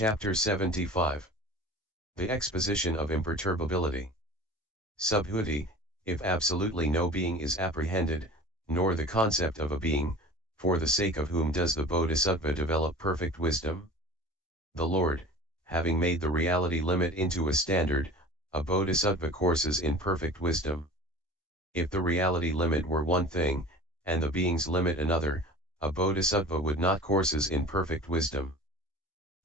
Chapter 75. The exposition of imperturbability. Subhuti, if absolutely no being is apprehended, nor the concept of a being, for the sake of whom does the Bodhisattva develop perfect wisdom? The Lord, having made the reality limit into a standard, a Bodhisattva courses in perfect wisdom. If the reality limit were one thing, and the being's limit another, a Bodhisattva would not courses in perfect wisdom.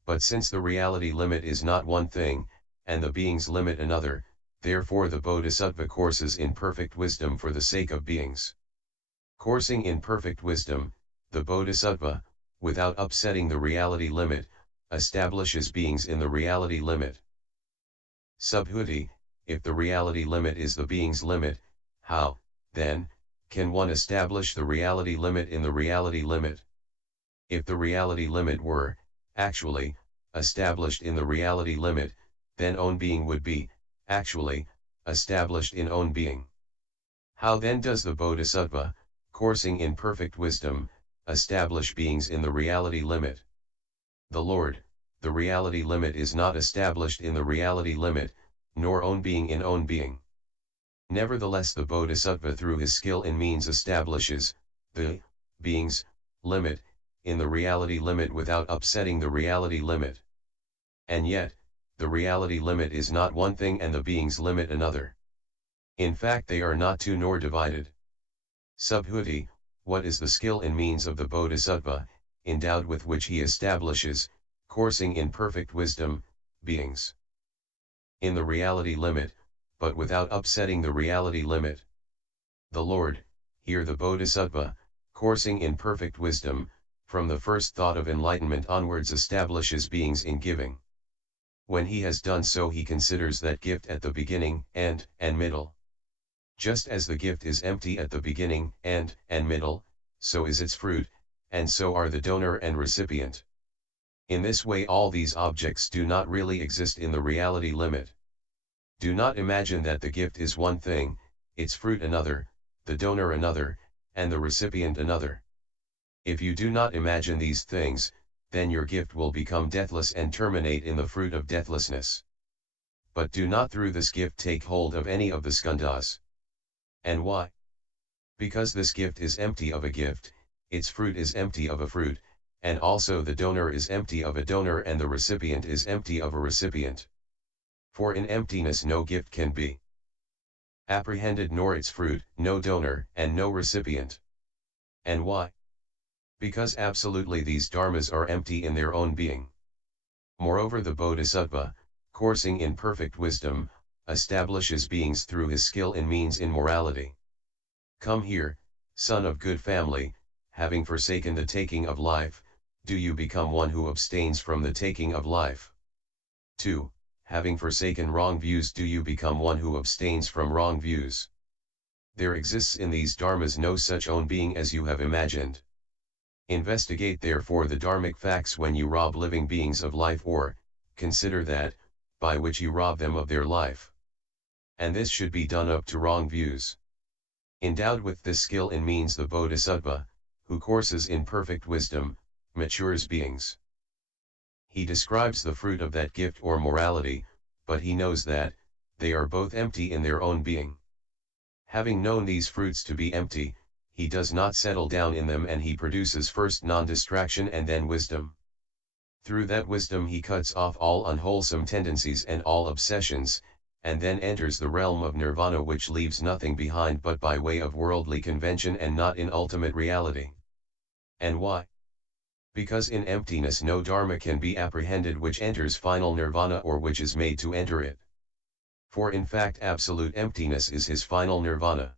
But since the reality limit is not one thing, and the being's limit another, therefore the Bodhisattva courses in perfect wisdom for the sake of beings. Coursing in perfect wisdom, the Bodhisattva, without upsetting the reality limit, establishes beings in the reality limit. Subhuti, if the reality limit is the being's limit, how, then, can one establish the reality limit in the reality limit? If the reality limit were, actually, established in the reality limit, then own being would be, actually, established in own being. How then does the Bodhisattva, coursing in perfect wisdom, establish beings in the reality limit? The Lord, the reality limit is not established in the reality limit, nor own being in own being. Nevertheless the Bodhisattva through his skill in means establishes, the, being's, limit, in the reality limit without upsetting the reality limit. And yet, the reality limit is not one thing and the being's limit another. In fact they are not two nor divided. Subhuti, what is the skill in means of the Bodhisattva, endowed with which he establishes, coursing in perfect wisdom, beings in the reality limit, but without upsetting the reality limit? The Lord, here the Bodhisattva, coursing in perfect wisdom, from the first thought of enlightenment onwards establishes beings in giving. When he has done so he considers that gift at the beginning, end, and middle. Just as the gift is empty at the beginning, end, and middle, so is its fruit, and so are the donor and recipient. In this way all these objects do not really exist in the reality limit. Do not imagine that the gift is one thing, its fruit another, the donor another, and the recipient another. If you do not imagine these things, then your gift will become deathless and terminate in the fruit of deathlessness. But do not through this gift take hold of any of the skandhas. And why? Because this gift is empty of a gift, its fruit is empty of a fruit, and also the donor is empty of a donor and the recipient is empty of a recipient. For in emptiness no gift can be apprehended nor its fruit, no donor, and no recipient. And why? Because absolutely these dharmas are empty in their own being. Moreover the Bodhisattva, coursing in perfect wisdom, establishes beings through his skill in means in morality. Come here, son of good family, having forsaken the taking of life, do you become one who abstains from the taking of life? 2. Having forsaken wrong views, do you become one who abstains from wrong views? There exists in these dharmas no such own being as you have imagined. Investigate therefore the dharmic facts when you rob living beings of life, or consider that, by which you rob them of their life. And this should be done up to wrong views. Endowed with this skill in means the Bodhisattva, who courses in perfect wisdom, matures beings. He describes the fruit of that gift or morality, but he knows that, they are both empty in their own being. Having known these fruits to be empty, he does not settle down in them and he produces first non-distraction and then wisdom. Through that wisdom he cuts off all unwholesome tendencies and all obsessions, and then enters the realm of nirvana which leaves nothing behind but by way of worldly convention and not in ultimate reality. And why? Because in emptiness no dharma can be apprehended which enters final nirvana or which is made to enter it. For in fact absolute emptiness is his final nirvana.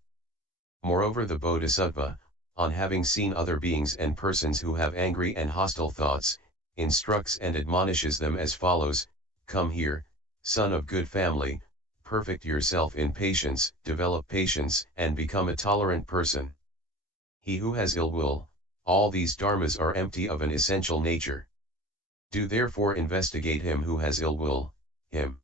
Moreover the Bodhisattva, on having seen other beings and persons who have angry and hostile thoughts, instructs and admonishes them as follows: Come here, son of good family, perfect yourself in patience, develop patience, and become a tolerant person. He who has ill will, all these dharmas are empty of an essential nature. Do therefore investigate him who has ill will, him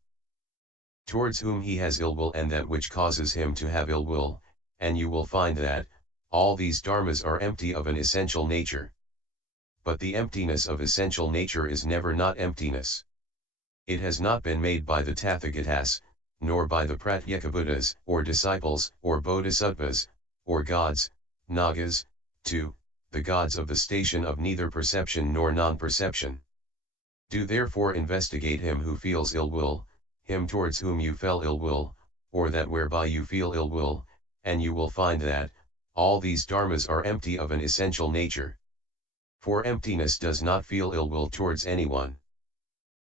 towards whom he has ill will and that which causes him to have ill will, and you will find that, all these dharmas are empty of an essential nature. but the emptiness of essential nature is never not emptiness. It has not been made by the Tathagatas, nor by the Pratyekabuddhas, or disciples, or bodhisattvas, or gods, nagas, the gods of the station of neither perception nor non-perception. Do therefore investigate him who feels ill will, him towards whom you feel ill will, or that whereby you feel ill will, and you will find that, all these dharmas are empty of an essential nature. For emptiness does not feel ill will towards anyone.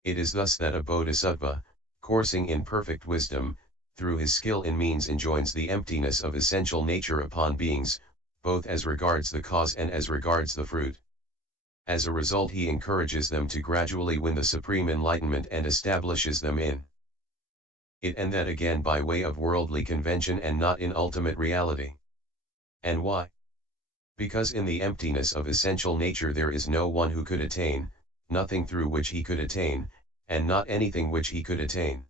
It is thus that a bodhisattva, coursing in perfect wisdom, through his skill in means enjoins the emptiness of essential nature upon beings, both as regards the cause and as regards the fruit. As a result, he encourages them to gradually win the supreme enlightenment and establishes them in it, and that again by way of worldly convention and not in ultimate reality. And why? Because in the emptiness of essential nature there is no one who could attain, nothing through which he could attain, and not anything which he could attain.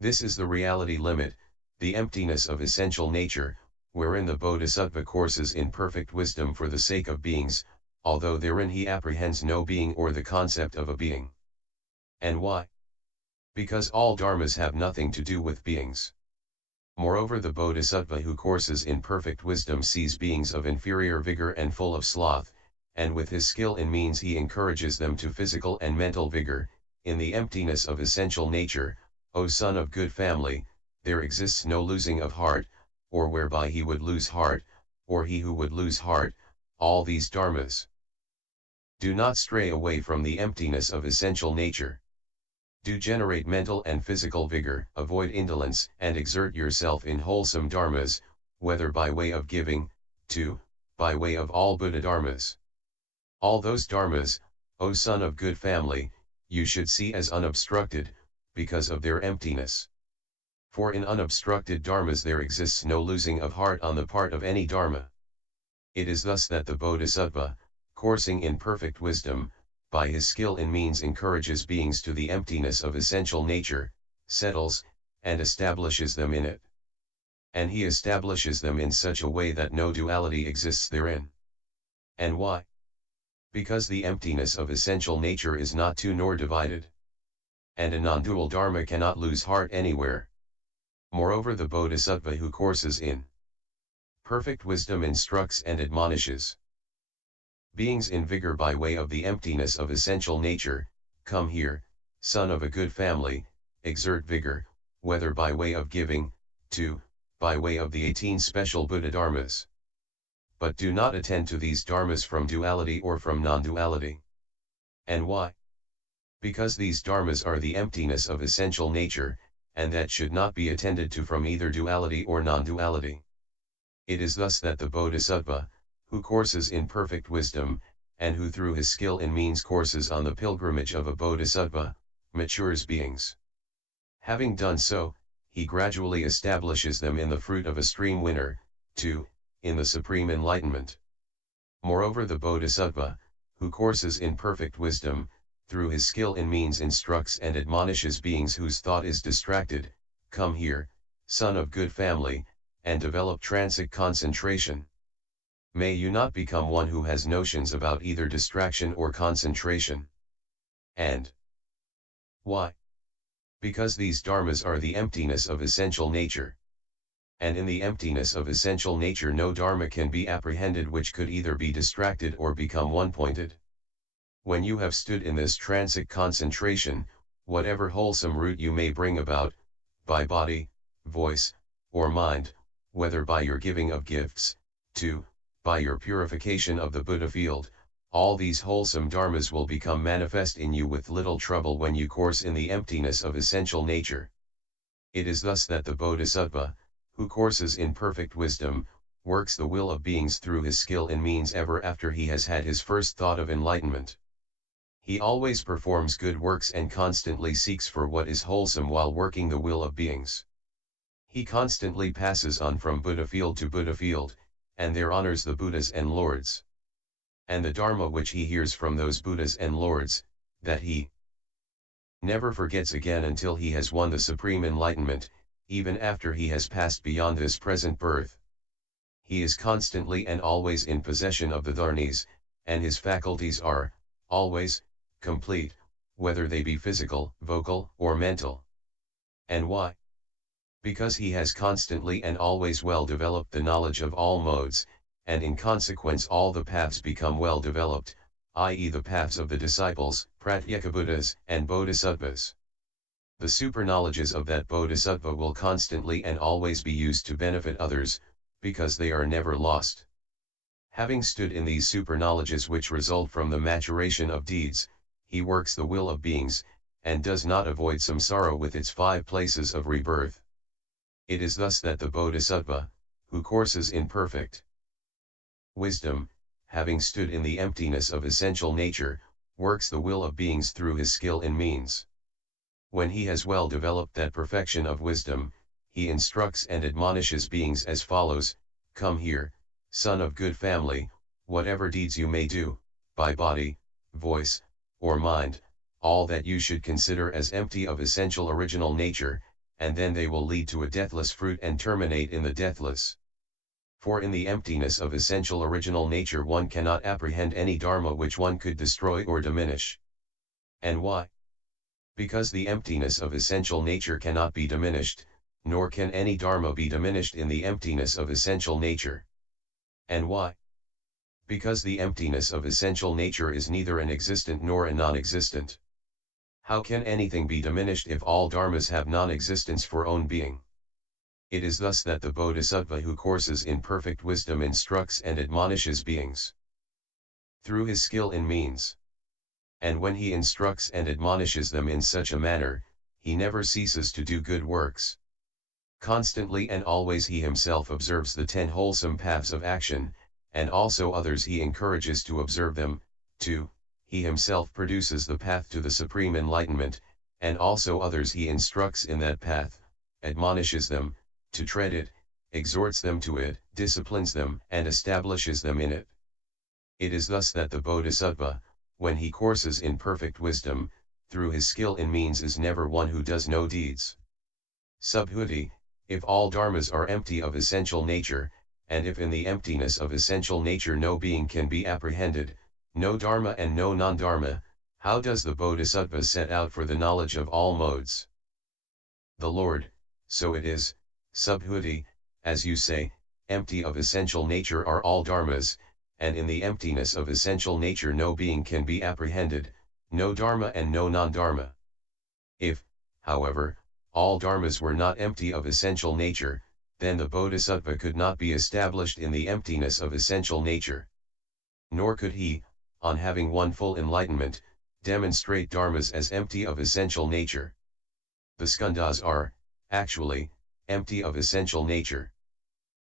This is the reality limit, the emptiness of essential nature, wherein the bodhisattva courses in perfect wisdom for the sake of beings, although therein he apprehends no being or the concept of a being. And why? Because all dharmas have nothing to do with beings. Moreover, the bodhisattva who courses in perfect wisdom sees beings of inferior vigor and full of sloth, and with his skill in means he encourages them to physical and mental vigor. In the emptiness of essential nature, O son of good family, there exists no losing of heart, or whereby he would lose heart, or he who would lose heart, all these dharmas. Do not stray away from the emptiness of essential nature. Do generate mental and physical vigor, avoid indolence, and exert yourself in wholesome dharmas, whether by way of giving, by way of all Buddha dharmas. All those dharmas, O son of good family, you should see as unobstructed, because of their emptiness. For in unobstructed dharmas there exists no losing of heart on the part of any dharma. It is thus that the bodhisattva, coursing in perfect wisdom, by his skill in means encourages beings to the emptiness of essential nature, settles, and establishes them in it. And he establishes them in such a way that no duality exists therein. And why? Because the emptiness of essential nature is not two nor divided. And a non-dual dharma cannot lose heart anywhere. Moreover, the bodhisattva who courses in perfect wisdom instructs and admonishes beings in vigor by way of the emptiness of essential nature. Come here, son of a good family, exert vigor, whether by way of giving, by way of the 18 special Buddha dharmas. But do not attend to these dharmas from duality or from non-duality. And why? Because these dharmas are the emptiness of essential nature, and that should not be attended to from either duality or non-duality. It is thus that the bodhisattva, who courses in perfect wisdom, and who through his skill in means courses on the pilgrimage of a bodhisattva, matures beings. Having done so, he gradually establishes them in the fruit of a stream winner, in the supreme enlightenment. Moreover, the bodhisattva, who courses in perfect wisdom, through his skill in means instructs and admonishes beings whose thought is distracted. Come here, son of good family, and develop transic concentration. May you not become one who has notions about either distraction or concentration. And why? Because these dharmas are the emptiness of essential nature. And in the emptiness of essential nature no dharma can be apprehended which could either be distracted or become one-pointed. When you have stood in this transic concentration, whatever wholesome root you may bring about, by body, voice, or mind, whether by your giving of gifts, by your purification of the Buddha field, all these wholesome dharmas will become manifest in you with little trouble when you course in the emptiness of essential nature. It is thus that the bodhisattva, who courses in perfect wisdom, works the will of beings through his skill in means ever after he has had his first thought of enlightenment. He always performs good works and constantly seeks for what is wholesome while working the will of beings. He constantly passes on from Buddha field to Buddha field, and there honors the Buddhas and Lords. And the Dharma which he hears from those Buddhas and Lords, that he never forgets again until he has won the supreme enlightenment, even after he has passed beyond this present birth. He is constantly and always in possession of the dharnis, and his faculties are, always, complete, whether they be physical, vocal, or mental. And why? Because he has constantly and always well developed the knowledge of all modes, and in consequence all the paths become well developed, i.e. the paths of the disciples, Pratyekabuddhas, and Bodhisattvas. The super-knowledges of that Bodhisattva will constantly and always be used to benefit others, because they are never lost. Having stood in these super-knowledges which result from the maturation of deeds, he works the will of beings, and does not avoid samsara with its 5 places of rebirth. It is thus that the Bodhisattva, who courses in perfect wisdom, having stood in the emptiness of essential nature, works the will of beings through his skill in means. When he has well developed that perfection of wisdom, he instructs and admonishes beings as follows: Come here, son of good family, whatever deeds you may do, by body, voice, or mind, all that you should consider as empty of essential original nature, and then they will lead to a deathless fruit and terminate in the deathless. For in the emptiness of essential original nature one cannot apprehend any dharma which one could destroy or diminish. And why? Because the emptiness of essential nature cannot be diminished, nor can any dharma be diminished in the emptiness of essential nature. And why? Because the emptiness of essential nature is neither an existent nor a non-existent. How can anything be diminished if all dharmas have non-existence for own being? It is thus that the Bodhisattva who courses in perfect wisdom instructs and admonishes beings through his skill in means. And when he instructs and admonishes them in such a manner, he never ceases to do good works. Constantly and always he himself observes the 10 wholesome paths of action, and also others he encourages to observe them. 2. He himself produces the path to the supreme enlightenment, and also others he instructs in that path, admonishes them to tread it, exhorts them to it, disciplines them, and establishes them in it. It is thus that the Bodhisattva, when he courses in perfect wisdom, through his skill in means is never one who does no deeds. Subhuti, if all dharmas are empty of essential nature, and if in the emptiness of essential nature no being can be apprehended, no dharma and no non-dharma, how does the Bodhisattva set out for the knowledge of all modes? The Lord, so it is, Subhuti, as you say, empty of essential nature are all dharmas, and in the emptiness of essential nature no being can be apprehended, no dharma and no non-dharma. If, however, all dharmas were not empty of essential nature, then the Bodhisattva could not be established in the emptiness of essential nature. Nor could he, on having won full enlightenment, demonstrate dharmas as empty of essential nature. The skandhas are, actually, empty of essential nature.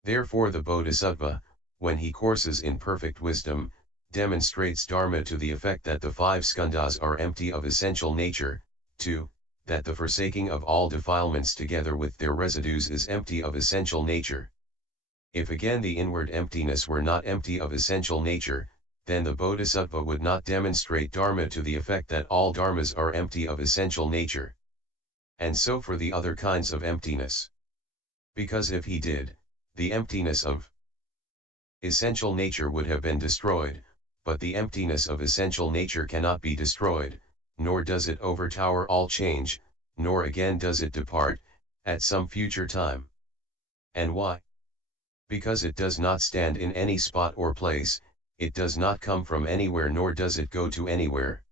Therefore the Bodhisattva, when he courses in perfect wisdom, demonstrates dharma to the effect that the 5 skandhas are empty of essential nature. 2. That the forsaking of all defilements together with their residues is empty of essential nature. If again the inward emptiness were not empty of essential nature, then the Bodhisattva would not demonstrate dharma to the effect that all dharmas are empty of essential nature. And so for the other kinds of emptiness. Because if he did, the emptiness of essential nature would have been destroyed, but the emptiness of essential nature cannot be destroyed, nor does it overtower all change, nor again does it depart, at some future time. And why? Because it does not stand in any spot or place, it does not come from anywhere nor does it go to anywhere.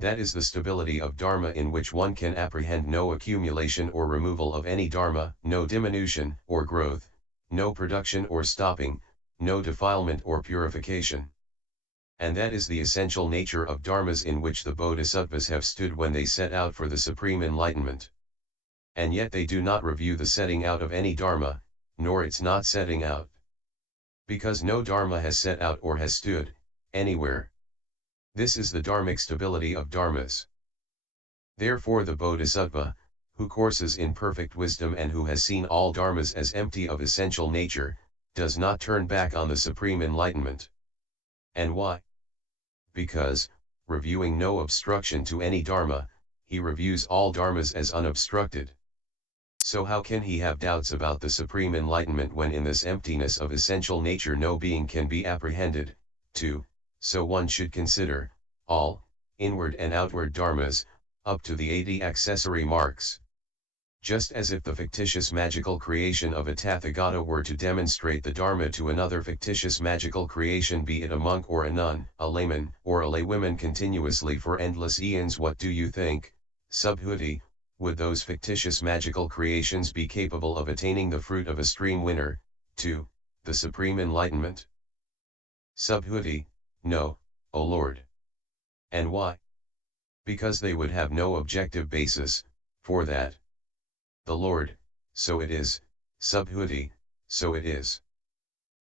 That is the stability of dharma in which one can apprehend no accumulation or removal of any dharma, no diminution or growth, no production or stopping, no defilement or purification. And that is the essential nature of dharmas in which the Bodhisattvas have stood when they set out for the supreme enlightenment. And yet they do not review the setting out of any dharma, nor its not setting out. Because no dharma has set out or has stood, anywhere. This is the dharmic stability of dharmas. Therefore the Bodhisattva, who courses in perfect wisdom and who has seen all dharmas as empty of essential nature, does not turn back on the supreme enlightenment. And why? Because, reviewing no obstruction to any dharma, he reviews all dharmas as unobstructed. So how can he have doubts about the supreme enlightenment when in this emptiness of essential nature no being can be apprehended? 2. So one should consider all inward and outward dharmas, up to the 80 accessory marks. Just as if the fictitious magical creation of a Tathagata were to demonstrate the Dharma to another fictitious magical creation, be it a monk or a nun, a layman or a laywoman, continuously for endless eons, what do you think, Subhuti, would those fictitious magical creations be capable of attaining the fruit of a stream winner, to the supreme enlightenment? Subhuti, no, O Lord. And why? Because they would have no objective basis for that. The Lord, so it is, Subhuti, so it is.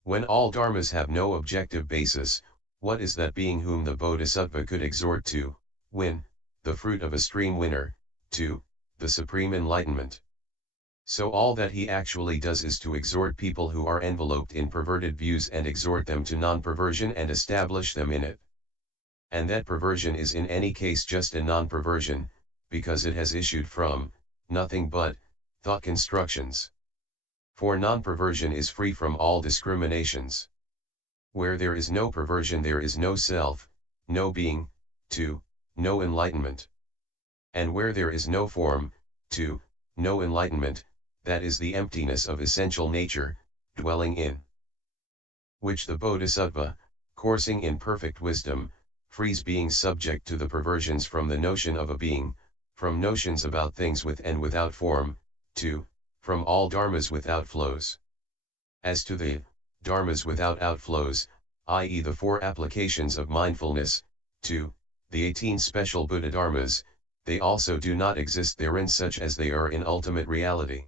When all dharmas have no objective basis, what is that being whom the Bodhisattva could exhort to win the fruit of a stream winner, to the supreme enlightenment? So all that he actually does is to exhort people who are enveloped in perverted views, and exhort them to non-perversion and establish them in it. And that perversion is in any case just a non-perversion, because it has issued from nothing but thought constructions. For non-perversion is free from all discriminations. Where there is no perversion there is no self, no being, to no enlightenment. And where there is no form, to no enlightenment, that is the emptiness of essential nature, dwelling in which the Bodhisattva, coursing in perfect wisdom, frees beings subject to the perversions from the notion of a being, from notions about things with and without form, to from all dharmas without flows. As to the dharmas without outflows, i.e. the 4 applications of mindfulness, to the 18 special Buddha dharmas, they also do not exist therein such as they are in ultimate reality.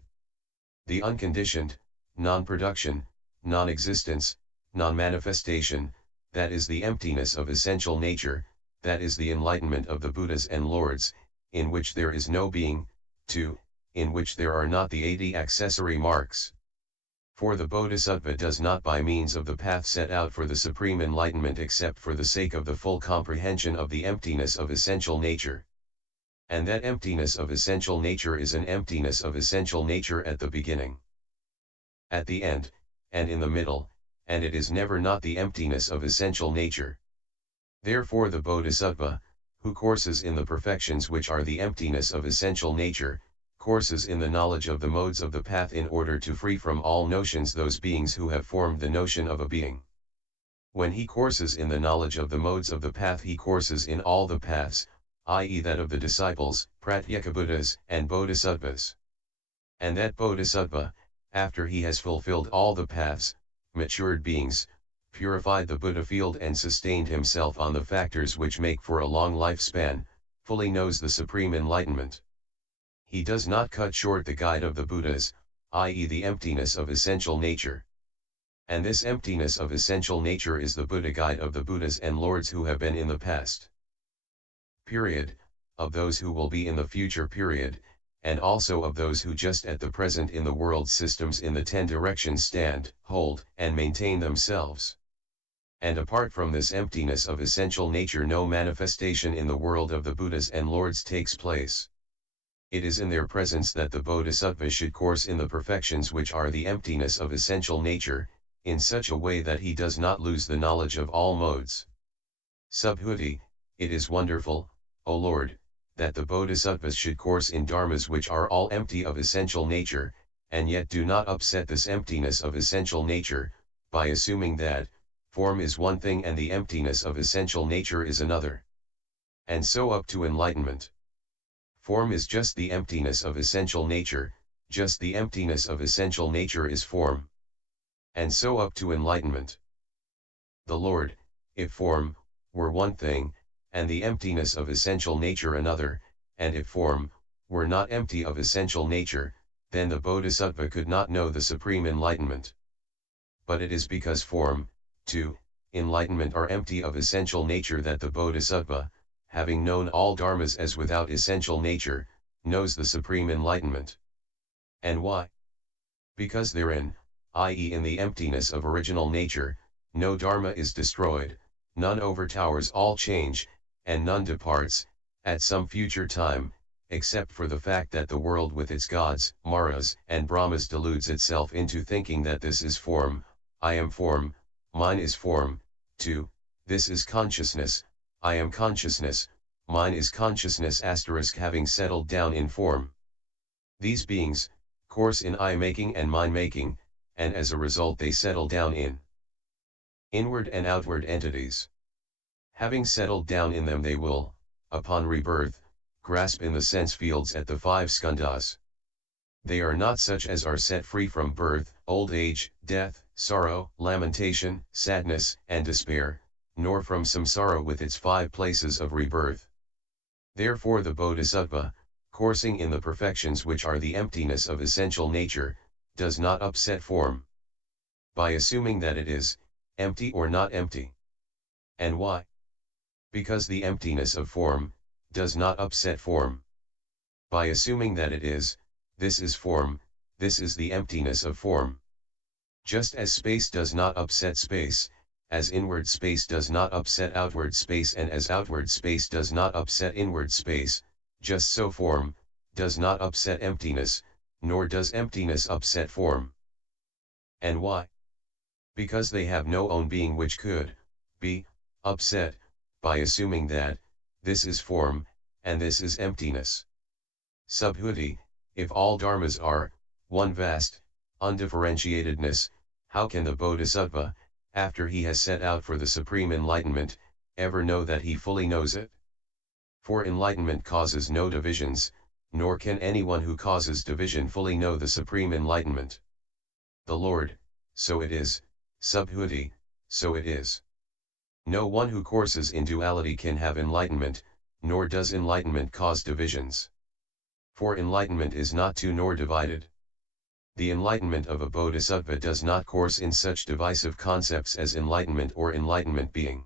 The unconditioned, non-production, non-existence, non-manifestation, that is the emptiness of essential nature, that is the enlightenment of the Buddhas and Lords, in which there is no being, to in which there are not the 80 accessory marks. For the Bodhisattva does not by means of the path set out for the supreme enlightenment except for the sake of the full comprehension of the emptiness of essential nature. And that emptiness of essential nature is an emptiness of essential nature at the beginning, at the end, and in the middle, and it is never not the emptiness of essential nature. Therefore the Bodhisattva, who courses in the perfections which are the emptiness of essential nature, courses in the knowledge of the modes of the path in order to free from all notions those beings who have formed the notion of a being. When he courses in the knowledge of the modes of the path he courses in all the paths, i.e. that of the disciples, Pratyekabuddhas, and Bodhisattvas. And that Bodhisattva, after he has fulfilled all the paths, matured beings, purified the Buddha field and sustained himself on the factors which make for a long lifespan, fully knows the supreme enlightenment. He does not cut short the guide of the Buddhas, i.e. the emptiness of essential nature. And this emptiness of essential nature is the Buddha guide of the Buddhas and Lords who have been in the past period, of those who will be in the future period, and also of those who just at the present in the world systems in the 10 directions stand, hold, and maintain themselves. And apart from this emptiness of essential nature no manifestation in the world of the Buddhas and Lords takes place. It is in their presence that the Bodhisattva should course in the perfections which are the emptiness of essential nature, in such a way that he does not lose the knowledge of all modes. Subhuti, it is wonderful, O Lord, that the Bodhisattvas should course in dharmas which are all empty of essential nature, and yet do not upset this emptiness of essential nature, by assuming that form is one thing and the emptiness of essential nature is another. And so up to enlightenment. Form is just the emptiness of essential nature, just the emptiness of essential nature is form. And so up to enlightenment. The Lord, if form were one thing, and the emptiness of essential nature another, and if form were not empty of essential nature, then the Bodhisattva could not know the supreme enlightenment. But it is because form, too, enlightenment are empty of essential nature that the Bodhisattva, having known all dharmas as without essential nature, knows the supreme enlightenment. And why? Because therein, i.e. in the emptiness of original nature, no dharma is destroyed, none overtowers all change, and none departs, at some future time, except for the fact that the world with its gods, maras, and brahmas deludes itself into thinking that this is form, I am form, mine is form, too, This is consciousness, I am consciousness, mine is consciousness * having settled down in form. These beings, course in I-making and mind-making, and as a result they settle down in inward and outward entities. Having settled down in them they will, upon rebirth, grasp in the sense fields at the 5 skandhas. They are not such as are set free from birth, old age, death, sorrow, lamentation, sadness, and despair, nor from samsara with its 5 places of rebirth. Therefore the bodhisattva, coursing in the perfections which are the emptiness of essential nature, does not upset form, by assuming that it is empty or not empty. And why? Because the emptiness of form does not upset form. By assuming that it is, this is form, this is the emptiness of form. Just as space does not upset space, as inward space does not upset outward space, and as outward space does not upset inward space, just so form does not upset emptiness, nor does emptiness upset form. And why? Because they have no own being which could be upset, by assuming that this is form, and this is emptiness. Subhuti, if all dharmas are one vast undifferentiatedness, how can the bodhisattva, after he has set out for the supreme enlightenment, ever know that he fully knows it? For enlightenment causes no divisions, nor can anyone who causes division fully know the supreme enlightenment. The Lord, so it is, Subhuti, so it is. No one who courses in duality can have enlightenment, nor does enlightenment cause divisions. For enlightenment is not two nor divided. The enlightenment of a bodhisattva does not course in such divisive concepts as enlightenment or enlightenment being.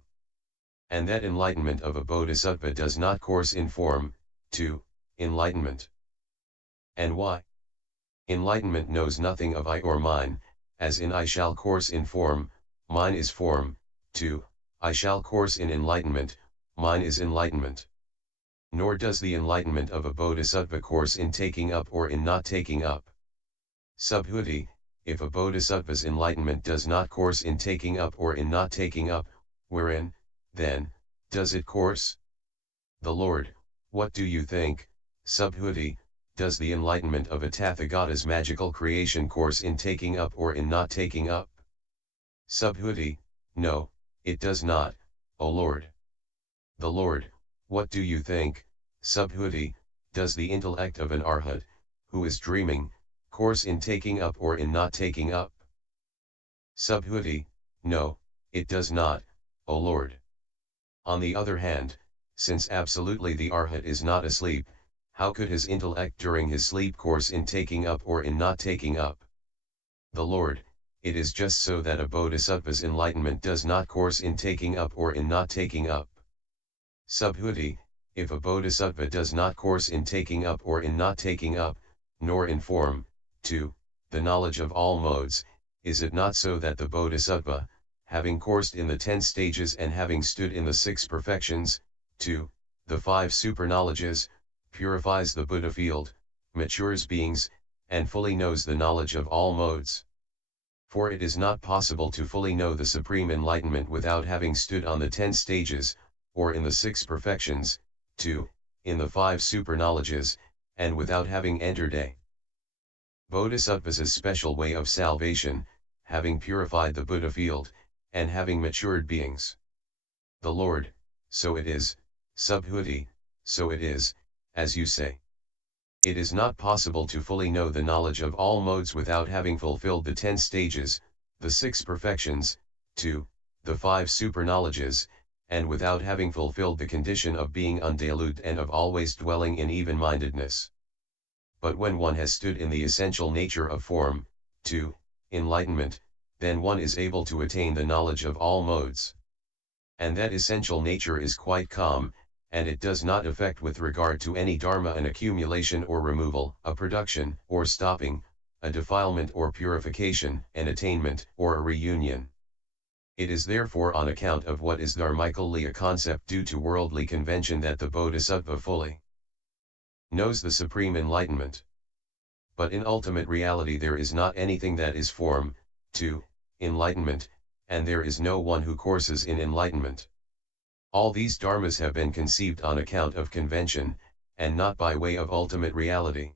And that enlightenment of a bodhisattva does not course in form, to enlightenment. And why? Enlightenment knows nothing of I or mine, as in I shall course in form, mine is form, to I shall course in enlightenment, mine is enlightenment. Nor does the enlightenment of a bodhisattva course in taking up or in not taking up. Subhuti, if a bodhisattva's enlightenment does not course in taking up or in not taking up, wherein, then, does it course? The Lord, what do you think, Subhuti, does the enlightenment of a Tathagata's magical creation course in taking up or in not taking up? Subhuti, no, it does not, O Lord. The Lord, what do you think, Subhuti, does the intellect of an arhat, who is dreaming, course in taking up or in not taking up? Subhuti, no, it does not, O Lord. On the other hand, since absolutely the arhat is not asleep, how could his intellect during his sleep course in taking up or in not taking up? The Lord, it is just so that a bodhisattva's enlightenment does not course in taking up or in not taking up. Subhuti, if a bodhisattva does not course in taking up or in not taking up, nor in form, to the knowledge of all modes, is it not so that the bodhisattva, having coursed in the 10 stages and having stood in the 6 perfections, to the 5 superknowledges, purifies the Buddha field, matures beings, and fully knows the knowledge of all modes? For it is not possible to fully know the supreme enlightenment without having stood on the 10 stages, or in the 6 perfections, to in the 5 superknowledges, and without having entered a bodhisattva's special way of salvation, having purified the Buddha field, and having matured beings. The Lord, so it is, Subhuti, so it is, as you say. It is not possible to fully know the knowledge of all modes without having fulfilled the 10 stages, the 6 perfections, to the 5 superknowledges, and without having fulfilled the condition of being undiluted and of always dwelling in even-mindedness. But when one has stood in the essential nature of form, to enlightenment, then one is able to attain the knowledge of all modes. And that essential nature is quite calm, and it does not affect with regard to any dharma an accumulation or removal, a production or stopping, a defilement or purification, an attainment or a reunion. It is therefore on account of what is dharmically a concept due to worldly convention that the bodhisattva fully knows the supreme enlightenment. But in ultimate reality there is not anything that is form, to enlightenment, and there is no one who courses in enlightenment. All these dharmas have been conceived on account of convention, and not by way of ultimate reality.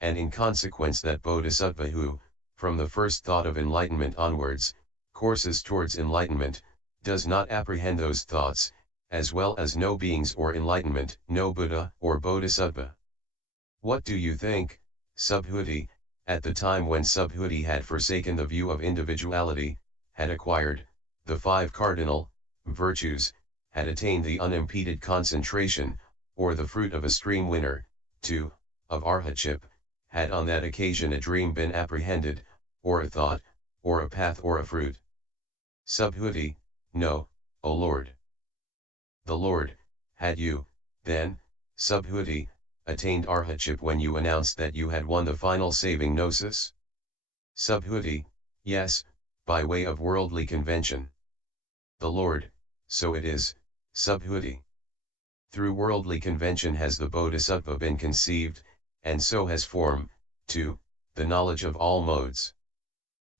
And in consequence that bodhisattva who, from the first thought of enlightenment onwards, courses towards enlightenment, does not apprehend those thoughts, as well as no beings or enlightenment, no Buddha or Bodhisattva. What do you think, Subhuti, at the time when Subhuti had forsaken the view of individuality, had acquired the 5 cardinal virtues, had attained the unimpeded concentration, or the fruit of a stream winner, 2, of arhatship, had on that occasion a dream been apprehended, or a thought, or a path or a fruit? Subhuti, no, O Lord. The Lord, had you, then, Subhuti, attained arhatship when you announced that you had won the final saving gnosis? Subhuti, yes, by way of worldly convention. The Lord, so it is, Subhuti. Through worldly convention has the bodhisattva been conceived, and so has form, too, the knowledge of all modes.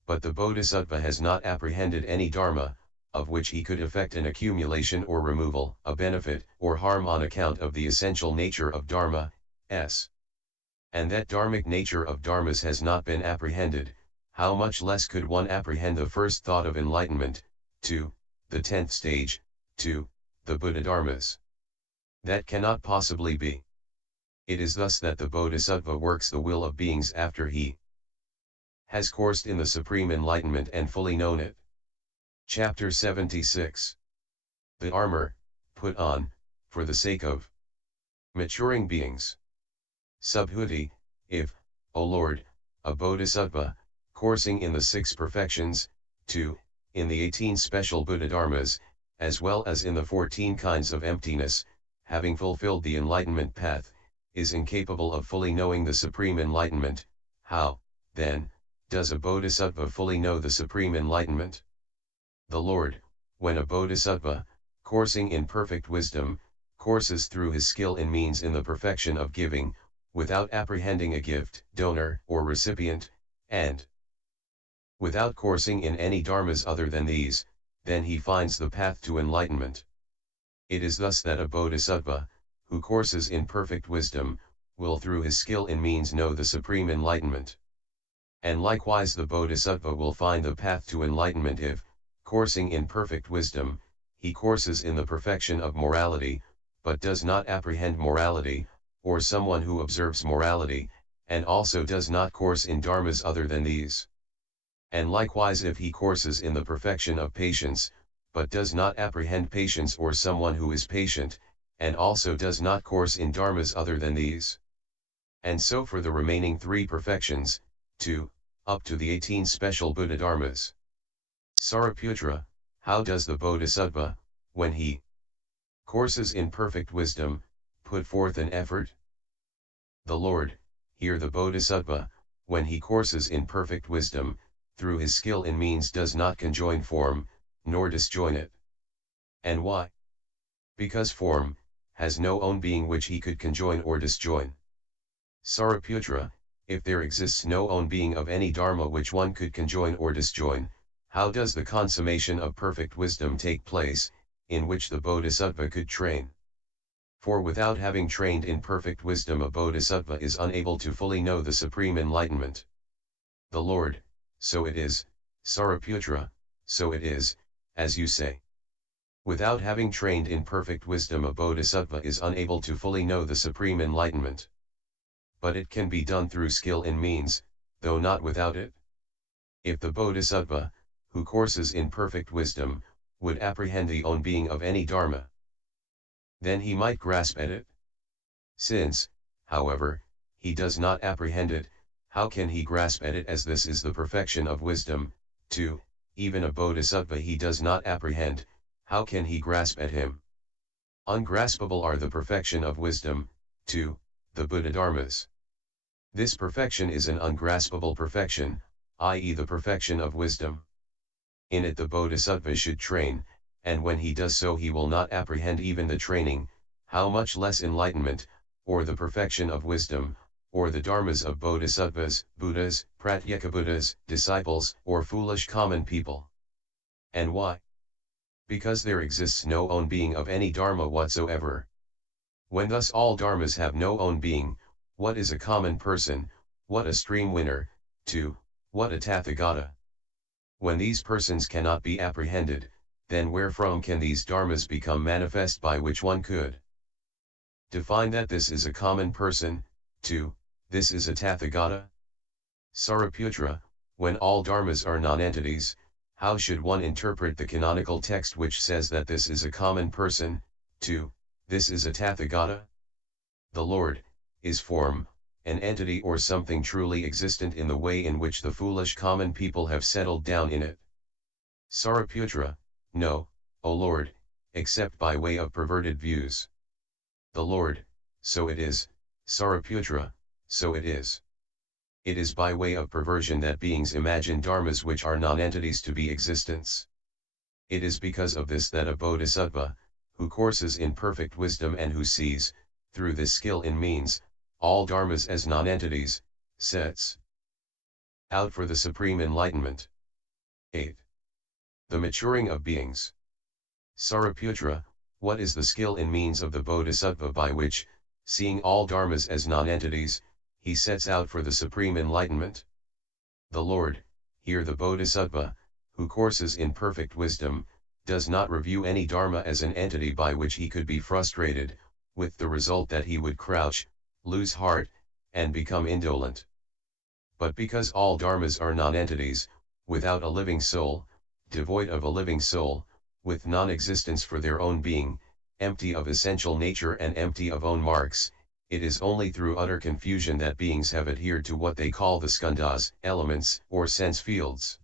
But the bodhisattva has not apprehended any dharma, of which he could effect an accumulation or removal, a benefit or harm on account of the essential nature of dharma, s. And that dharmic nature of dharmas has not been apprehended, how much less could one apprehend the first thought of enlightenment, 2, the 10th stage, 2, the Buddha dharmas. That cannot possibly be. It is thus that the bodhisattva works the will of beings after he has coursed in the supreme enlightenment and fully known it. Chapter 76. The armor, put on, for the sake of maturing beings. Subhuti, if, O Lord, a bodhisattva, coursing in the 6 perfections, 2, in the 18 special Buddha dharmas, as well as in the 14 kinds of emptiness, having fulfilled the enlightenment path, is incapable of fully knowing the supreme enlightenment, how, then, does a bodhisattva fully know the supreme enlightenment? The Lord, when a bodhisattva, coursing in perfect wisdom, courses through his skill in means in the perfection of giving, without apprehending a gift, donor, or recipient, and without coursing in any dharmas other than these, then he finds the path to enlightenment. It is thus that a bodhisattva, who courses in perfect wisdom, will through his skill in means know the supreme enlightenment. And likewise the bodhisattva will find the path to enlightenment if, coursing in perfect wisdom, he courses in the perfection of morality, but does not apprehend morality, or someone who observes morality, and also does not course in dharmas other than these. And likewise if he courses in the perfection of patience, but does not apprehend patience or someone who is patient, and also does not course in dharmas other than these. And so for the remaining 3 perfections, 2, up to the 18 special Buddha dharmas. Sariputra, how does the bodhisattva, when he courses in perfect wisdom, put forth an effort? The Lord, here the bodhisattva, when he courses in perfect wisdom, through his skill in means does not conjoin form, nor disjoin it. And why? Because form has no own being which he could conjoin or disjoin. Sariputra, if there exists no own being of any dharma which one could conjoin or disjoin, how does the consummation of perfect wisdom take place, in which the bodhisattva could train? For without having trained in perfect wisdom a bodhisattva is unable to fully know the supreme enlightenment. The Lord, so it is, Sariputra, so it is, as you say. Without having trained in perfect wisdom a bodhisattva is unable to fully know the supreme enlightenment. But it can be done through skill in means, though not without it. If the bodhisattva, who courses in perfect wisdom, would apprehend the own being of any dharma, then he might grasp at it. Since, however, he does not apprehend it, how can he grasp at it, as this is the perfection of wisdom? 2. Even a bodhisattva he does not apprehend, how can he grasp at him? Ungraspable are the perfection of wisdom, 2, the Buddha dharmas. This perfection is an ungraspable perfection, i.e. the perfection of wisdom. In it the bodhisattva should train, and when he does so he will not apprehend even the training, how much less enlightenment, or the perfection of wisdom, or the dharmas of bodhisattvas, Buddhas, pratyeka Buddhas, disciples, or foolish common people. And why? Because there exists no own being of any dharma whatsoever. When thus all dharmas have no own being, what is a common person, what a stream winner, 2, what a tathagata? When these persons cannot be apprehended, then wherefrom can these dharmas become manifest by which one could define that this is a common person, 2, this is a tathagata? Saraputra, when all dharmas are non-entities, how should one interpret the canonical text which says that this is a common person, 2, this is a tathagata? The Lord is form, an entity or something truly existent in the way in which the foolish common people have settled down in it. Saraputra, no, O Lord, except by way of perverted views. The Lord, so it is, Saraputra, so it is. It is by way of perversion that beings imagine dharmas which are non-entities to be existence. It is because of this that a bodhisattva, who courses in perfect wisdom and who sees, through this skill in means, all dharmas as non-entities, sets out for the supreme enlightenment. 8. The maturing of beings. Saraputra, what is the skill in means of the bodhisattva by which, seeing all dharmas as non-entities, he sets out for the supreme enlightenment? The Lord, here the bodhisattva, who courses in perfect wisdom, does not review any dharma as an entity by which he could be frustrated, with the result that he would crouch, lose heart, and become indolent. But because all dharmas are non-entities, without a living soul, devoid of a living soul, with non-existence for their own being, empty of essential nature and empty of own marks, it is only through utter confusion that beings have adhered to what they call the skandhas, elements, or sense fields.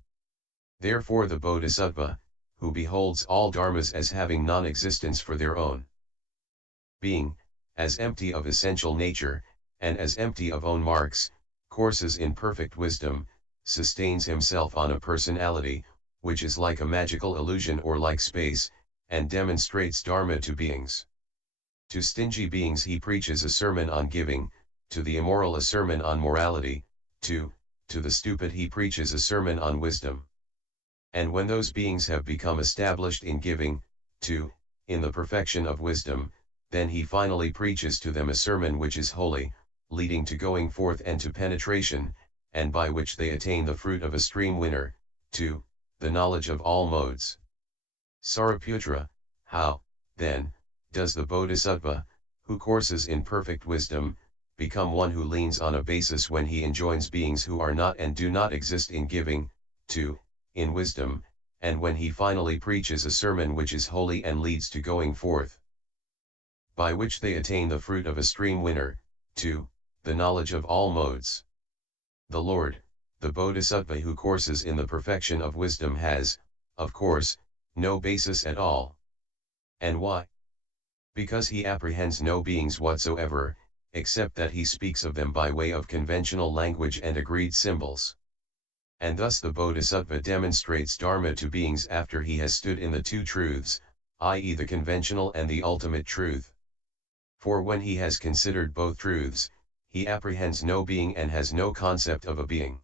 Therefore the bodhisattva, who beholds all dharmas as having non-existence for their own being, as empty of essential nature, and as empty of own marks, courses in perfect wisdom, sustains himself on a personality, which is like a magical illusion or like space, and demonstrates dharma to beings. To stingy beings he preaches a sermon on giving, to the immoral a sermon on morality, to the stupid he preaches a sermon on wisdom. And when those beings have become established in giving, in the perfection of wisdom, then he finally preaches to them a sermon which is holy, leading to going forth and to penetration, and by which they attain the fruit of a stream winner, the knowledge of all modes. Saraputra, how, then, does the bodhisattva, who courses in perfect wisdom, become one who leans on a basis when he enjoins beings who are not and do not exist in giving, in wisdom, and when he finally preaches a sermon which is holy and leads to going forth, by which they attain the fruit of a stream winner, the knowledge of all modes? The Lord, the bodhisattva who courses in the perfection of wisdom has, of course, no basis at all. And why? Because he apprehends no beings whatsoever, except that he speaks of them by way of conventional language and agreed symbols. And thus the bodhisattva demonstrates dharma to beings after he has stood in the two truths, i.e. the conventional and the ultimate truth. For when he has considered both truths, he apprehends no being and has no concept of a being.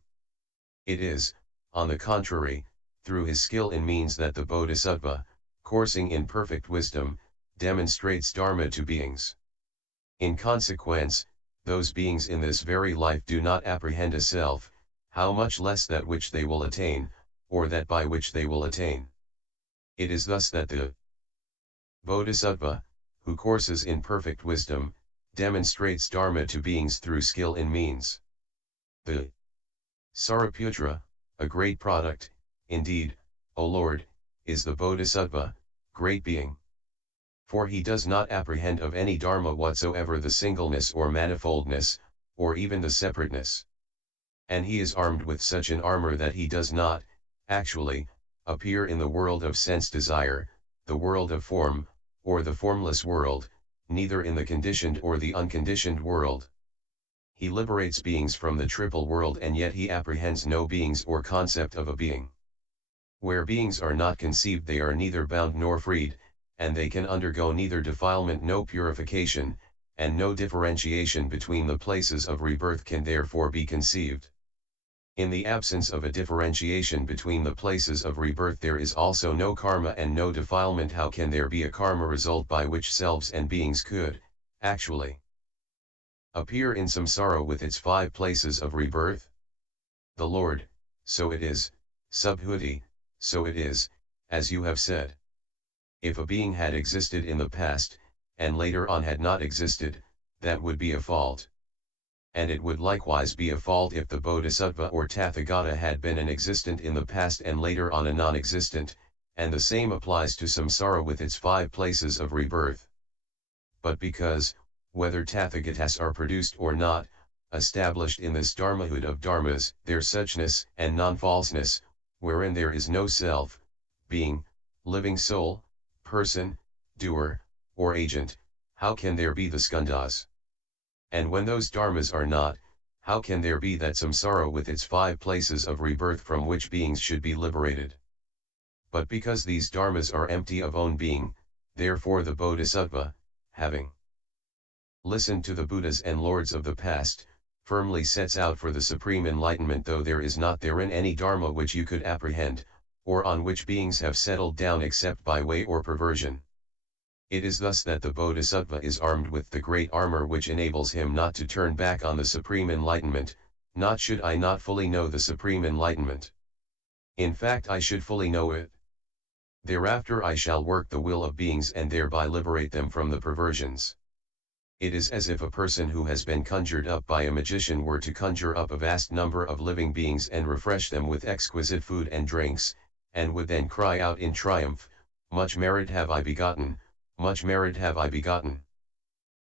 It is, on the contrary, through his skill in means that the bodhisattva, coursing in perfect wisdom, demonstrates dharma to beings. In consequence, those beings in this very life do not apprehend a self, how much less that which they will attain, or that by which they will attain. It is thus that the bodhisattva, who courses in perfect wisdom, demonstrates dharma to beings through skill in means. The Saraputra, a great product, indeed, O Lord, is the bodhisattva, great being. For he does not apprehend of any dharma whatsoever the singleness or manifoldness, or even the separateness. And he is armed with such an armor that he does not, actually, appear in the world of sense desire, the world of form, or the formless world, neither in the conditioned or the unconditioned world. He liberates beings from the triple world and yet he apprehends no beings or concept of a being. Where beings are not conceived they are neither bound nor freed, and they can undergo neither defilement nor purification, and no differentiation between the places of rebirth can therefore be conceived. In the absence of a differentiation between the places of rebirth, there is also no karma and no defilement. How can there be a karma result by which selves and beings could, actually, appear in samsara with its 5 places of rebirth? The Lord, so it is, Subhuti, so it is, as you have said. If a being had existed in the past, and later on had not existed, that would be a fault. And it would likewise be a fault if the Bodhisattva or Tathagata had been an existent in the past and later on a non-existent, and the same applies to samsara with its 5 places of rebirth. But because, whether Tathagatas are produced or not, established in this dharmahood of dharmas, their suchness and non-falseness, wherein there is no self, being, living soul, person, doer, or agent, how can there be the skandhas? And when those dharmas are not, how can there be that samsara with its 5 places of rebirth from which beings should be liberated? But because these dharmas are empty of own being, therefore the Bodhisattva, having listened to the Buddhas and Lords of the past, firmly sets out for the supreme enlightenment, though there is not therein any dharma which you could apprehend, or on which beings have settled down except by way or perversion. It is thus that the Bodhisattva is armed with the great armor which enables him not to turn back on the supreme enlightenment, not should I not fully know the supreme enlightenment. In fact, I should fully know it. Thereafter I shall work the will of beings and thereby liberate them from the perversions. It is as if a person who has been conjured up by a magician were to conjure up a vast number of living beings and refresh them with exquisite food and drinks, and would then cry out in triumph, "Much merit have I begotten, much merit have I begotten."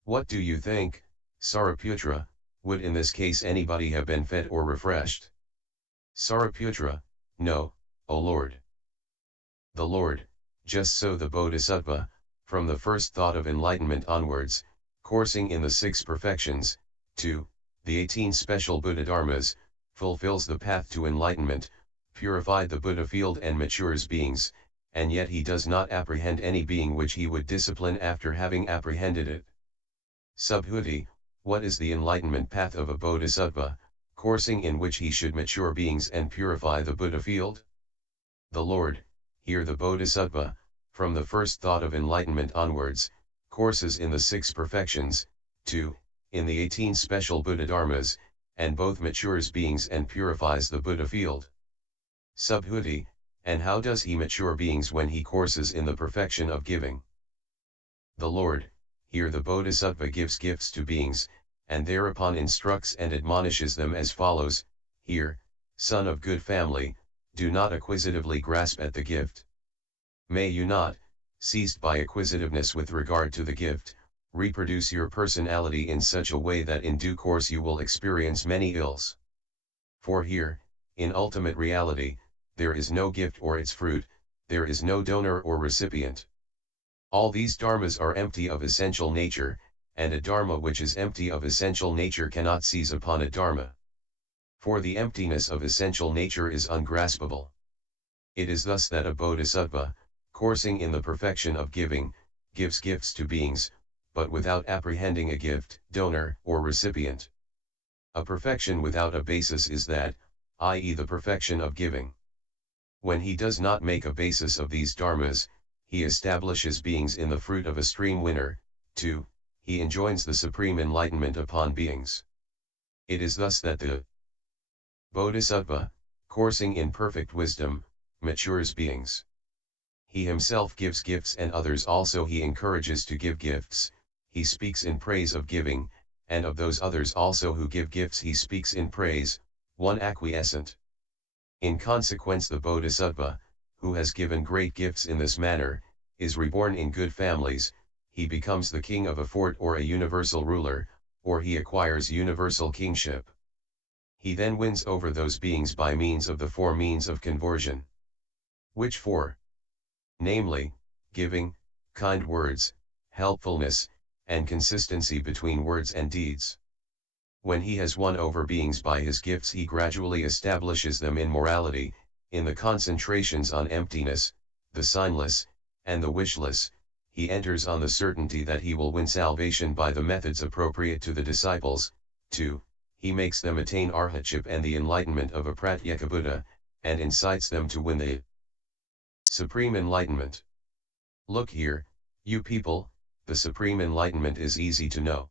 What do you think, Sariputra, would in this case anybody have been fed or refreshed? Sariputra, no, O Lord. The Lord, just so the Bodhisattva, from the first thought of enlightenment onwards, coursing in the 6 perfections, to the 18 special Buddha dharmas, fulfills the path to enlightenment, purified the Buddha field and matures beings, and yet he does not apprehend any being which he would discipline after having apprehended it. Subhuti, what is the enlightenment path of a Bodhisattva, coursing in which he should mature beings and purify the Buddha field? The Lord, here the Bodhisattva, from the first thought of enlightenment onwards, courses in the 6 perfections, in the 18 special Buddha dharmas, and both matures beings and purifies the Buddha field. Subhuti, and how does he mature beings when he courses in the perfection of giving? The Lord, here the Bodhisattva gives gifts to beings, and thereupon instructs and admonishes them as follows, "Here, son of good family, do not acquisitively grasp at the gift. May you not, seized by acquisitiveness with regard to the gift, reproduce your personality in such a way that in due course you will experience many ills. For here, in ultimate reality, there is no gift or its fruit, there is no donor or recipient. All these dharmas are empty of essential nature, and a dharma which is empty of essential nature cannot seize upon a dharma. For the emptiness of essential nature is ungraspable. It is thus that a Bodhisattva, coursing in the perfection of giving, gives gifts to beings, but without apprehending a gift, donor, or recipient. A perfection without a basis is that, i.e. the perfection of giving. When he does not make a basis of these dharmas, he establishes beings in the fruit of a stream winner, he enjoins the supreme enlightenment upon beings. It is thus that the Bodhisattva, coursing in perfect wisdom, matures beings. He himself gives gifts and others also he encourages to give gifts, he speaks in praise of giving, and of those others also who give gifts he speaks in praise, one acquiescent. In consequence the Bodhisattva, who has given great gifts in this manner, is reborn in good families, he becomes the king of a fort or a universal ruler, or he acquires universal kingship. He then wins over those beings by means of the 4 means of conversion. Which 4? Namely, giving, kind words, helpfulness, and consistency between words and deeds. When he has won over beings by his gifts he gradually establishes them in morality, in the concentrations on emptiness, the signless, and the wishless, he enters on the certainty that he will win salvation by the methods appropriate to the disciples, he makes them attain arhatship and the enlightenment of a Pratyeka Buddha, and incites them to win the supreme enlightenment. Look here, you people, the supreme enlightenment is easy to know.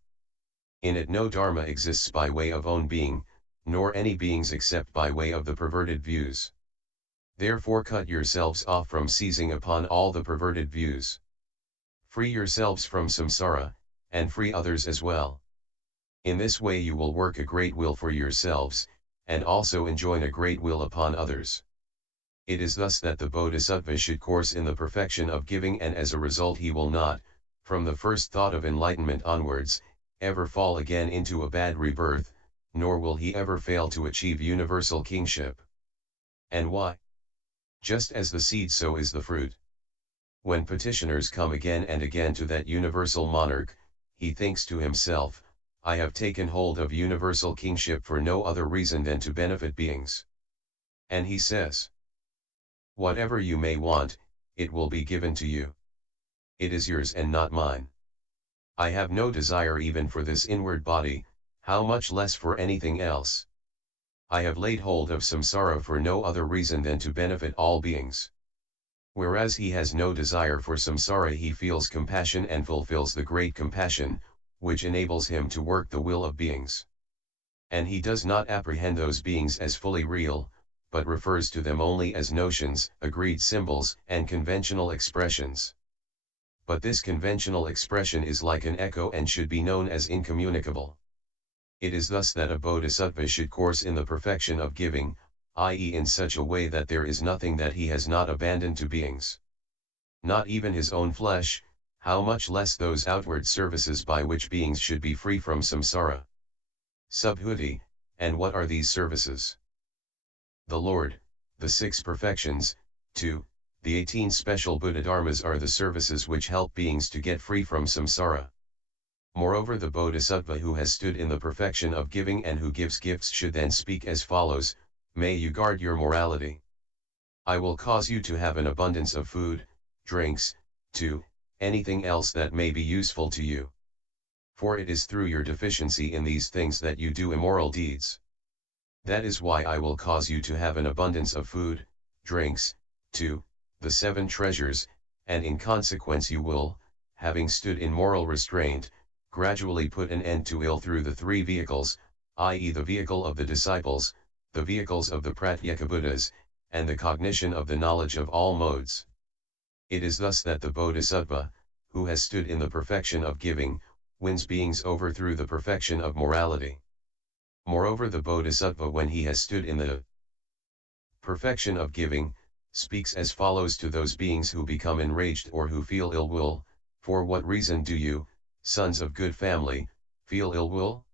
In it no dharma exists by way of own being, nor any beings except by way of the perverted views. Therefore cut yourselves off from seizing upon all the perverted views. Free yourselves from samsara, and free others as well. In this way you will work a great will for yourselves, and also enjoin a great will upon others. It is thus that the Bodhisattva should course in the perfection of giving, and as a result he will not, from the first thought of enlightenment onwards, ever fall again into a bad rebirth, nor will he ever fail to achieve universal kingship. And why? Just as the seed so is the fruit. When petitioners come again and again to that universal monarch, he thinks to himself, I have taken hold of universal kingship for no other reason than to benefit beings. And he says, whatever you may want, it will be given to you. It is yours and not mine. I have no desire even for this inward body, how much less for anything else. I have laid hold of samsara for no other reason than to benefit all beings. Whereas he has no desire for samsara, he feels compassion and fulfills the great compassion, which enables him to work the will of beings. And he does not apprehend those beings as fully real, but refers to them only as notions, agreed symbols, and conventional expressions. But this conventional expression is like an echo and should be known as incommunicable. It is thus that a bodhisattva should course in the perfection of giving, i.e. in such a way that there is nothing that he has not abandoned to beings. Not even his own flesh, how much less those outward services by which beings should be free from samsara. Subhuti, and what are these services? The Lord, the 6 perfections, 2, the 18 special Buddha dharmas are the services which help beings to get free from samsara. Moreover, the bodhisattva who has stood in the perfection of giving and who gives gifts should then speak as follows, may you guard your morality. I will cause you to have an abundance of food, drinks, 2, anything else that may be useful to you. For it is through your deficiency in these things that you do immoral deeds. That is why I will cause you to have an abundance of food, drinks, 2, the 7 treasures, and in consequence you will, having stood in moral restraint, gradually put an end to ill through the 3 vehicles, i.e. the vehicle of the disciples, the vehicles of the Pratyeka Buddhas, and the cognition of the knowledge of all modes. It is thus that the Bodhisattva, who has stood in the perfection of giving, wins beings over through the perfection of morality. Moreover, the Bodhisattva, when he has stood in the perfection of giving, speaks as follows to those beings who become enraged or who feel ill will, for what reason do you, sons of good family, feel ill will?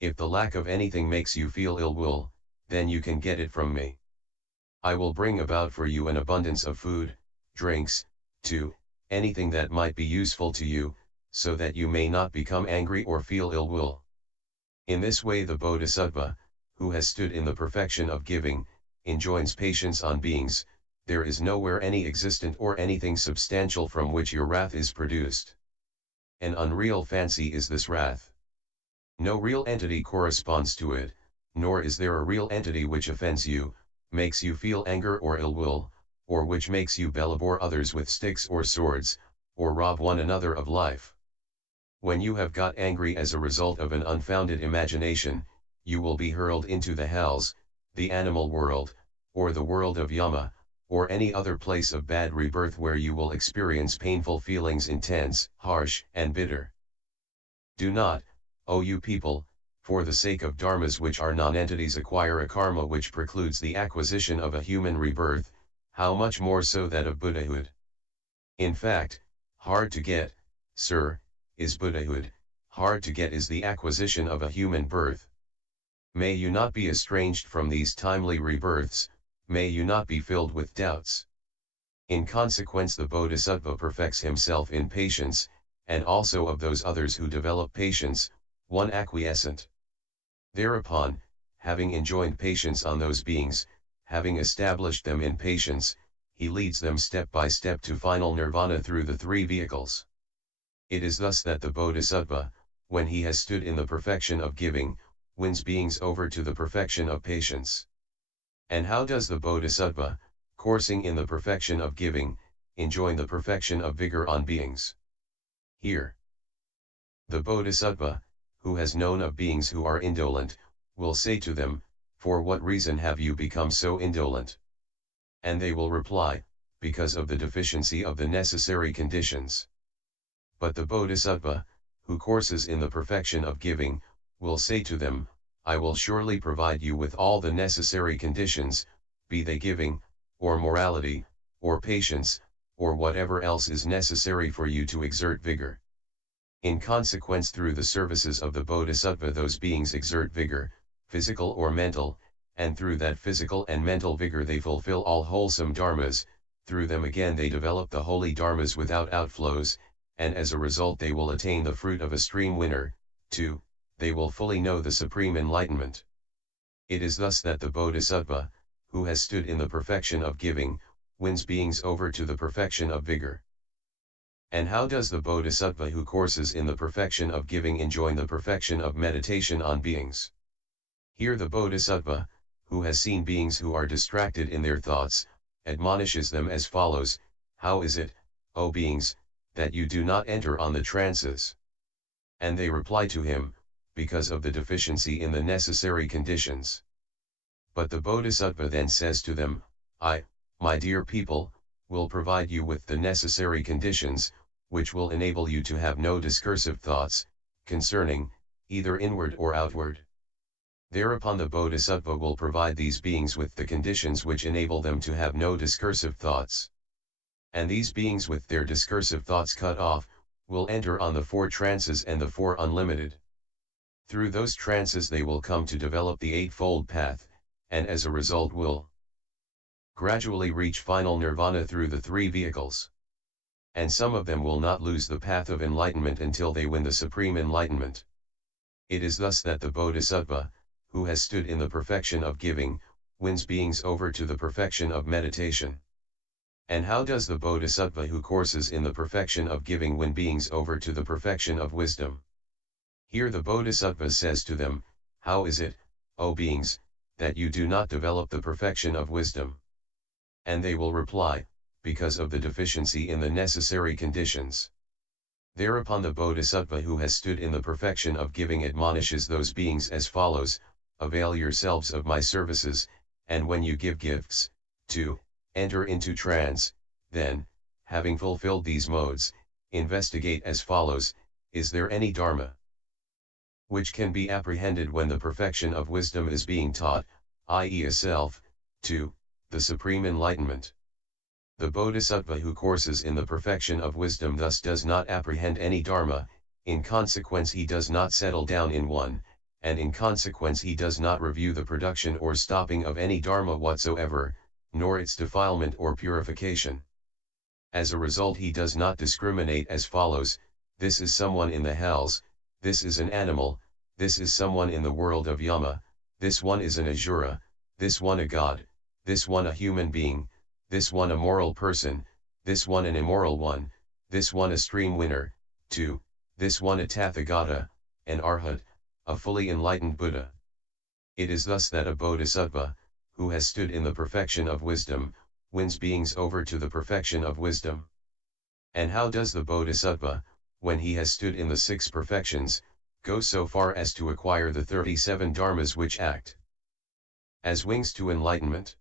If the lack of anything makes you feel ill will, then you can get it from me. I will bring about for you an abundance of food, drinks, 2, anything that might be useful to you, so that you may not become angry or feel ill will. In this way the Bodhisattva, who has stood in the perfection of giving, enjoins patience on beings. There is nowhere any existent or anything substantial from which your wrath is produced. An unreal fancy is this wrath. No real entity corresponds to it, nor is there a real entity which offends you, makes you feel anger or ill will, or which makes you bellabore others with sticks or swords, or rob one another of life. When you have got angry as a result of an unfounded imagination, you will be hurled into the hells, the animal world, or the world of Yama, or any other place of bad rebirth where you will experience painful feelings, intense, harsh, and bitter. Do not, O you people, for the sake of dharmas which are non-entities, acquire a karma which precludes the acquisition of a human rebirth, how much more so that of Buddhahood. In fact, hard to get, sir, is Buddhahood, hard to get is the acquisition of a human birth. May you not be estranged from these timely rebirths, may you not be filled with doubts. In consequence the Bodhisattva perfects himself in patience, and also of those others who develop patience, one acquiescent. Thereupon, having enjoined patience on those beings, having established them in patience, he leads them step by step to final nirvana through the 3 vehicles. It is thus that the Bodhisattva, when he has stood in the perfection of giving, wins beings over to the perfection of patience. And how does the Bodhisattva, coursing in the perfection of giving, enjoin the perfection of vigor on beings? Here, the Bodhisattva, who has known of beings who are indolent, will say to them, "For what reason have you become so indolent?" And they will reply, "Because of the deficiency of the necessary conditions." But the Bodhisattva, who courses in the perfection of giving, will say to them, "I will surely provide you with all the necessary conditions, be they giving, or morality, or patience, or whatever else is necessary for you to exert vigor." In consequence, through the services of the Bodhisattva those beings exert vigor, physical or mental, and through that physical and mental vigor they fulfill all wholesome dharmas, through them again they develop the holy dharmas without outflows, and as a result they will attain the fruit of a stream winner, 2. They will fully know the supreme enlightenment. It is thus that the Bodhisattva, who has stood in the perfection of giving, wins beings over to the perfection of vigor. And how does the Bodhisattva who courses in the perfection of giving enjoin the perfection of meditation on beings? Here the Bodhisattva, who has seen beings who are distracted in their thoughts, admonishes them as follows: "How is it, O beings, that you do not enter on the trances?" And they reply to him, "Because of the deficiency in the necessary conditions." But the Bodhisattva then says to them, "I, my dear people, will provide you with the necessary conditions, which will enable you to have no discursive thoughts, concerning, either inward or outward." Thereupon the Bodhisattva will provide these beings with the conditions which enable them to have no discursive thoughts. And these beings with their discursive thoughts cut off, will enter on the 4 trances and the 4 unlimited. Through those trances they will come to develop the Eightfold Path, and as a result will gradually reach final nirvana through the 3 vehicles. And some of them will not lose the path of enlightenment until they win the supreme enlightenment. It is thus that the Bodhisattva, who has stood in the perfection of giving, wins beings over to the perfection of meditation. And how does the Bodhisattva who courses in the perfection of giving win beings over to the perfection of wisdom? Here the Bodhisattva says to them, "How is it, O beings, that you do not develop the perfection of wisdom?" And they will reply, "Because of the deficiency in the necessary conditions." Thereupon the Bodhisattva who has stood in the perfection of giving admonishes those beings as follows: "Avail yourselves of my services, and when you give gifts, 2. Enter into trance, then, having fulfilled these modes, investigate as follows: is there any dharma which can be apprehended when the perfection of wisdom is being taught, i.e. a self, 2. The supreme enlightenment?" The Bodhisattva who courses in the perfection of wisdom thus does not apprehend any dharma, in consequence he does not settle down in one, and in consequence he does not review the production or stopping of any dharma whatsoever, nor its defilement or purification. As a result he does not discriminate as follows: "This is someone in the hells, this is an animal, this is someone in the world of Yama, this one is an Asura, this one a god, this one a human being, this one a moral person, this one an immoral one, this one a stream winner, 2. This one a Tathagata, an Arhat, a fully enlightened Buddha." It is thus that a Bodhisattva, who has stood in the perfection of wisdom, wins beings over to the perfection of wisdom. And how does the Bodhisattva, when he has stood in the 6 perfections, go so far as to acquire the 37 dharmas which act as wings to enlightenment?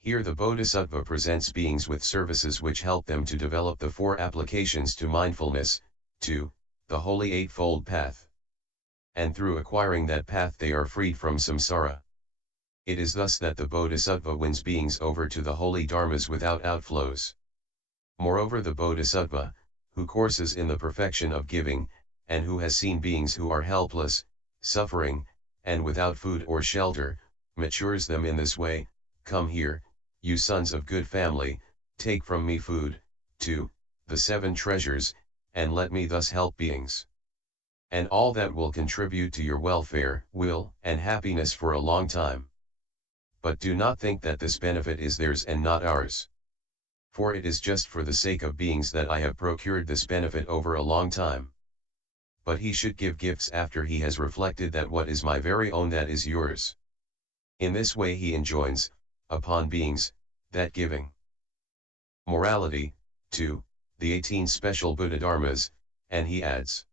Here the Bodhisattva presents beings with services which help them to develop the 4 applications to mindfulness, 2. The Holy Eightfold Path. And through acquiring that path they are freed from samsara. It is thus that the Bodhisattva wins beings over to the holy dharmas without outflows. Moreover, the Bodhisattva, who courses in the perfection of giving, and who has seen beings who are helpless, suffering, and without food or shelter, matures them in this way: "Come here, you sons of good family, take from me food, 2. The 7 treasures, and let me thus help beings. And all that will contribute to your welfare, will, and happiness for a long time. But do not think that this benefit is theirs and not ours. For it is just for the sake of beings that I have procured this benefit over a long time. but he should give gifts after he has reflected that what is my very own that is yours. In this way he enjoins, upon beings, that giving. Morality, 2, the 18 special Buddha Dharmas, and he adds.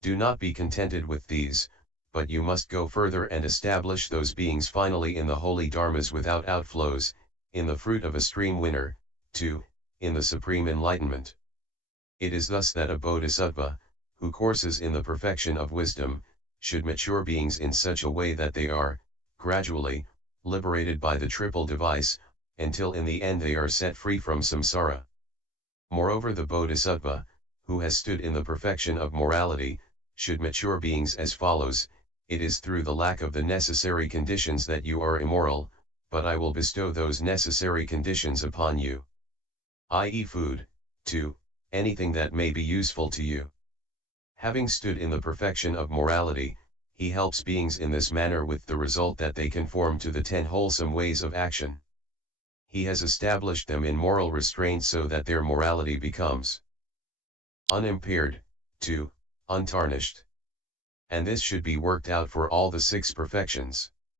Do not be contented with these, but you must go further and establish those beings finally in the holy Dharmas without outflows, in the fruit of a stream winner, 2, in the supreme enlightenment. It is thus that a bodhisattva, who courses in the perfection of wisdom, should mature beings in such a way that they are, gradually, liberated by the triple device, until in the end they are set free from samsara. Moreover, the bodhisattva, who has stood in the perfection of morality, should mature beings as follows. It is through the lack of the necessary conditions that you are immoral, but I will bestow those necessary conditions upon you. I.e. food, 2, anything that may be useful to you. Having stood in the perfection of morality, he helps beings in this manner with the result that they conform to the 10 wholesome ways of action. He has established them in moral restraint so that their morality becomes unimpaired, 2, untarnished. And this should be worked out for all the 6 perfections.